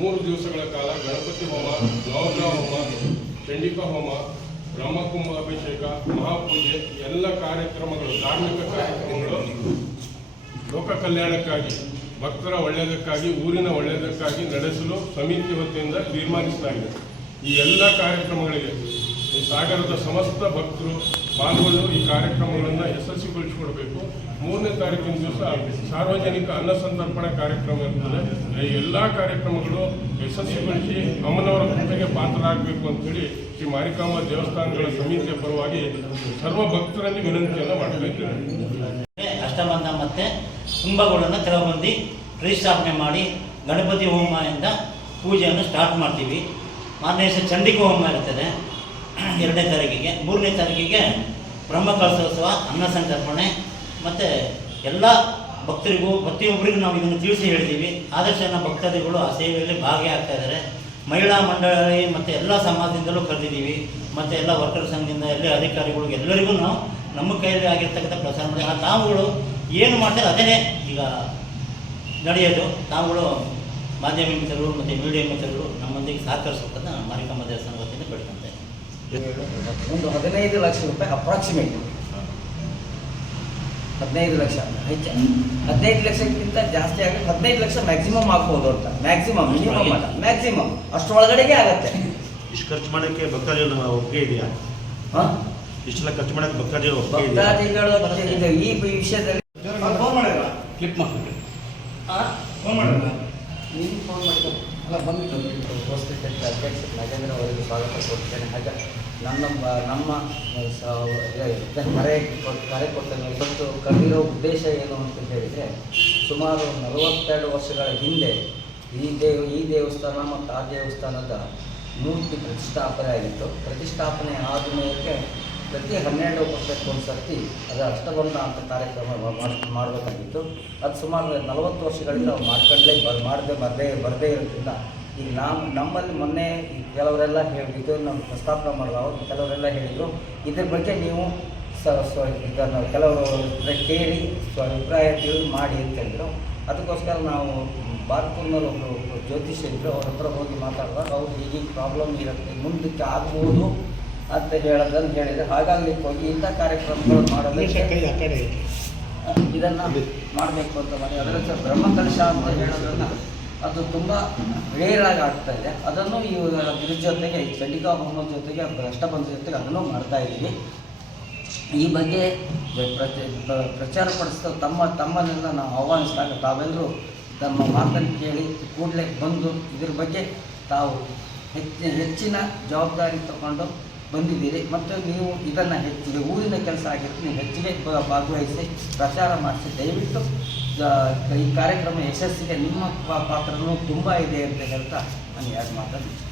3 ದಿವಸಗಳ ಕಾಲ ಗಣಪತಿ ಹೋಮ, ನವಗ್ರಹ ಹೋಮ, ಚಂಡಿಕಾ ಹೋಮ, ಬ್ರಹ್ಮಕುಂಭಾಭಿಷೇಕ, ಮಹಾಪೂಜೆ ಎಲ್ಲ ಕಾರ್ಯಕ್ರಮಗಳು, ಧಾರ್ಮಿಕ ಕಾರ್ಯಕ್ರಮಗಳು ಲೋಕ ಕಲ್ಯಾಣಕ್ಕಾಗಿ, ಭಕ್ತರ ಒಳ್ಳೆಯದಕ್ಕಾಗಿ, ಊರಿನ ಒಳ್ಳೆಯದಕ್ಕಾಗಿ ನಡೆಸಲು ಸಮಿತಿ ವತಿಯಿಂದ ತೀರ್ಮಾನಿಸಲಾಗಿದೆ. ಈ ಎಲ್ಲ ಕಾರ್ಯಕ್ರಮಗಳಿಗೆ ಈ ಸಾಗರದ ಸಮಸ್ತ ಭಕ್ತರು ಪಾಲ್ಗೊಂಡು ಈ ಕಾರ್ಯಕ್ರಮಗಳನ್ನು ಯಶಸ್ವಿಗೊಳಿಸಿಕೊಡಬೇಕು. 3ನೇ ತಾರೀಕಿನ ದಿವಸ ಸಾರ್ವಜನಿಕ ಅನ್ನ ಸಂತರ್ಪಣಾ ಕಾರ್ಯಕ್ರಮ ಇರ್ತದೆ. ಈ ಎಲ್ಲ ಕಾರ್ಯಕ್ರಮಗಳು ಯಶಸ್ವಿಗೊಳಿಸಿ ಅಮ್ಮನವರ ಕೃಪೆಗೆ ಪಾತ್ರರಾಗಬೇಕು ಅಂತೇಳಿ ಶ್ರೀ ಮಾರಿಕಾಂಬ ದೇವಸ್ಥಾನಗಳ ಸಮಿತಿಯ ಪರವಾಗಿ ಸರ್ವ ಭಕ್ತರಲ್ಲಿ ವಿನಂತಿಯನ್ನು ಮಾಡ್ತಾ ಇದ್ದೇವೆ. ಅಷ್ಟಬಂಧ ಮತ್ತು ಕುಂಭಗಳನ್ನು ಕೆಲವು ಮಂದಿ ಪ್ರತಿಷ್ಠಾಪನೆ ಮಾಡಿ ಗಣಪತಿ ಹೋಮದಿಂದ ಪೂಜೆಯನ್ನು ಸ್ಟಾರ್ಟ್ ಮಾಡ್ತೀವಿ. ಮಾರನೇ ದಿವಸ ಚಂಡಿಕಾ ಹೋಮ ಇರ್ತದೆ 2ನೇ ತಾರೀಕಿಗೆ. 3ನೇ ತಾರೀಕಿಗೆ ಬ್ರಹ್ಮಕಲಶೋತ್ಸವ, ಅನ್ನ ಸಂತರ್ಪಣೆ ಮತ್ತು ಎಲ್ಲ ಭಕ್ತರಿಗೂ ಪ್ರತಿಯೊಬ್ಬರಿಗೂ ನಾವು ಇದನ್ನು ತಿಳಿಸಿ ಹೇಳ್ತೀವಿ. ಆದಷ್ಟು ಜನ ಭಕ್ತಾದಿಗಳು ಆ ಸೇವೆಯಲ್ಲಿ ಭಾಗಿಯಾಗ್ತಾ ಇದ್ದಾರೆ. ಮಹಿಳಾ ಮಂಡಳಿ ಮತ್ತು ಎಲ್ಲ ಸಮಾಜದಿಂದಲೂ ಕರೆದಿದ್ದೀವಿ. ಮತ್ತು ಎಲ್ಲ ವರ್ಕರ್ ಸಂಘದಿಂದ ಎಲ್ಲ ಅಧಿಕಾರಿಗಳು ಎಲ್ಲರಿಗೂ ನಾವು ನಮ್ಮ ಕೈಯಲ್ಲಿ ಆಗಿರ್ತಕ್ಕಂಥ ಪ್ರಚಾರ ಮಾಡಿ ತಾವುಗಳು ಏನು ಮಾಡ್ತಾರೆ ಅದೇ ಈಗ ನಡೆಯೋದು. ತಾವುಗಳು ಮಾಧ್ಯಮ ಮಿತ್ರರು ಮತ್ತು ಮೀಡಿಯಾ ಮಿತ್ರರು ನಮ್ಮೊಂದಿಗೆ ಸಹಕರಿಸಬೇಕಂತ ಮಾರಿಕಾಂಬ ದೇವಸ್ಥಾನ ವತಿಯಿಂದ ಬೇಡ್ಕೊಂತೆ. ಒಂದು 15 ಲಕ್ಷ ರೂಪಾಯಿ ಅಪ್ರಾಕ್ಸಿಮೇಟ್, 15 ಲಕ್ಷ ಹೆಚ್ಚು, 15 ಲಕ್ಷಕ್ಕಿಂತ ಜಾಸ್ತಿ ಆಗಿ 15 ಲಕ್ಷ ಮ್ಯಾಕ್ಸಿಮಮ್ ಆಗ್ಬೋದು ಅಂತ. ಮ್ಯಾಕ್ಸಿಮಮ್, ಮಿನಿಮಮ್ ಅಲ್ಲ, ಮ್ಯಾಕ್ಸಿಮಮ್ ಅಷ್ಟರೊಳಗಡೆಗೆ ಆಗುತ್ತೆ. ಇಷ್ಟು ಖರ್ಚು ಮಾಡೋಕ್ಕೆ ಭಕ್ತಾದಿಗಳು ಒಪ್ಪಿಗೆ ಇದೆಯಾ? ಹಾಂ, ಇಷ್ಟೆಲ್ಲ ಖರ್ಚು ಮಾಡೋಕ್ಕೆ ಭಕ್ತಾದಿಗಳು ಭಕ್ತಾದಿಗಳು ಈ ವಿಷಯದಲ್ಲಿ ಕ್ಲಿಪ್ ಮಾಡ್ತೀವಿ. ಫೋನ್ ಮಾಡೋಣ, ನೀವು ಫೋನ್ ಮಾಡಿದ್ದು ಅಲ್ಲ ಬಂದಿದ್ದು ಹೊಸಪೇಟೆ ಅಧ್ಯಕ್ಷ ನಾಗೇಂದ್ರ ಅವರಿಗೆ ಸ್ವಾಗತ ಕೊಡ್ತೇನೆ. ಹಾಗೆ ನಮ್ಮ ಕರೆ ಕೊಡ್ತೇನೆ. ಇವತ್ತು ಕರೆದಿರೋ ಉದ್ದೇಶ ಏನು ಅಂತ ಹೇಳಿದರೆ, ಸುಮಾರು 42 ವರ್ಷಗಳ ಹಿಂದೆ ಈ ದೇವಸ್ಥಾನ ಮತ್ತು ಆ ದೇವಸ್ಥಾನದ ಮೂರ್ತಿ ಪ್ರತಿಷ್ಠಾಪನೆ ಆಗಿತ್ತು. ಪ್ರತಿಷ್ಠಾಪನೆ ಆದಮೇಲೆ ಪ್ರತಿ 12 ವರ್ಷಕ್ಕೊಂದು ಸರ್ತಿ ಅದು ಅಷ್ಟಬಂಧ ಅಂತ ಕಾರ್ಯಕ್ರಮ ಮಾಡಬೇಕಾಗಿತ್ತು. ಅದು ಸುಮಾರು 40 ವರ್ಷಗಳಿಂದ ನಾವು ಮಾಡ್ಕೊಂಡೇ ಬರದೇ ಇರೋದ್ರಿಂದ ಈಗ ನಮ್ಮಲ್ಲಿ ಮೊನ್ನೆ ಕೆಲವರೆಲ್ಲ ಹೇಳಿದ್ದು, ನಾವು ಪ್ರಸ್ತಾಪನೆ ಮಾಡಿದವರು ಕೆಲವರೆಲ್ಲ ಹೇಳಿದರು, ಇದ್ರ ಬಗ್ಗೆ ನೀವು ಇದನ್ನು ಕೆಲವರು ಕೇಳಿ ಅಭಿಪ್ರಾಯ ತಿಳಿದು ಮಾಡಿ ಅಂತ ಹೇಳಿದರು. ಅದಕ್ಕೋಸ್ಕರ ನಾವು ಬಾರ್ಪುರ್ನಲ್ಲಿ ಒಬ್ಬರು ಜ್ಯೋತಿಷ್ಯ ಇದ್ದರು, ಅವ್ರ ಹತ್ರ ಹೋಗಿ ಮಾತಾಡಿದಾಗ ಅವ್ರು ಹೀಗೆ ಪ್ರಾಬ್ಲಮ್ ಇರುತ್ತೆ, ಮುಂದಕ್ಕೆ ಆಗ್ಬೋದು ಅಂತ ಹೇಳಿದರೆ, ಹಾಗಾಗಿ ಹೋಗಿ ಇಂಥ ಕಾರ್ಯಕ್ರಮಗಳು ಮಾಡಲು ಇದನ್ನು ಮಾಡಬೇಕು ಅಂತ ಮಾಡಿ ಅದರ ಬ್ರಹ್ಮಕಲಶ ಅಂತ ಹೇಳೋದನ್ನು ಅದು ತುಂಬ ರೇರಾಗಿ ಆಗ್ತಾ ಇದೆ. ಅದನ್ನು ಇದ್ರ ಜೊತೆಗೆ ಚಂಡಿಕಾ ಹೋಮದ ಜೊತೆಗೆ ಅಷ್ಟಬಂಧ ಜೊತೆಗೆ ಅದನ್ನು ಮಾಡ್ತಾ ಇದ್ದೀವಿ. ಈ ಬಗ್ಗೆ ಪ್ರಚಾರ ಪಡಿಸ್ತಾ ತಮ್ಮನ್ನೆಲ್ಲ ನಾವು ಆಹ್ವಾನಿಸಿದಾಗ ತಾವೆಲ್ಲರೂ ತಮ್ಮ ಮಾತನ್ನು ಕೇಳಿ ಕೂಡಲೇ ಬಂದು ಇದ್ರ ಬಗ್ಗೆ ತಾವು ಹೆಚ್ಚಿನ ಜವಾಬ್ದಾರಿ ತಗೊಂಡು ಬಂದಿದ್ದೀರಿ. ಮತ್ತು ನೀವು ಇದನ್ನು ಹೆಚ್ಚಿಗೆ ಊರಿನ ಕೆಲಸ ಆಗಿತ್ತು, ನೀವು ಹೆಚ್ಚಿಗೆ ಭಾಗವಹಿಸಿ ಪ್ರಚಾರ ಮಾಡಿಸಿ ದಯವಿಟ್ಟು ಈ ಕಾರ್ಯಕ್ರಮ ಯಶಸ್ಸಿಗೆ ನಿಮ್ಮ ಪಾತ್ರನೂ ತುಂಬ ಇದೆ ಅಂತ ಹೇಳ್ತಾ ನಾನು ಯಾರು ಮಾತಾಡ್ತೀನಿ.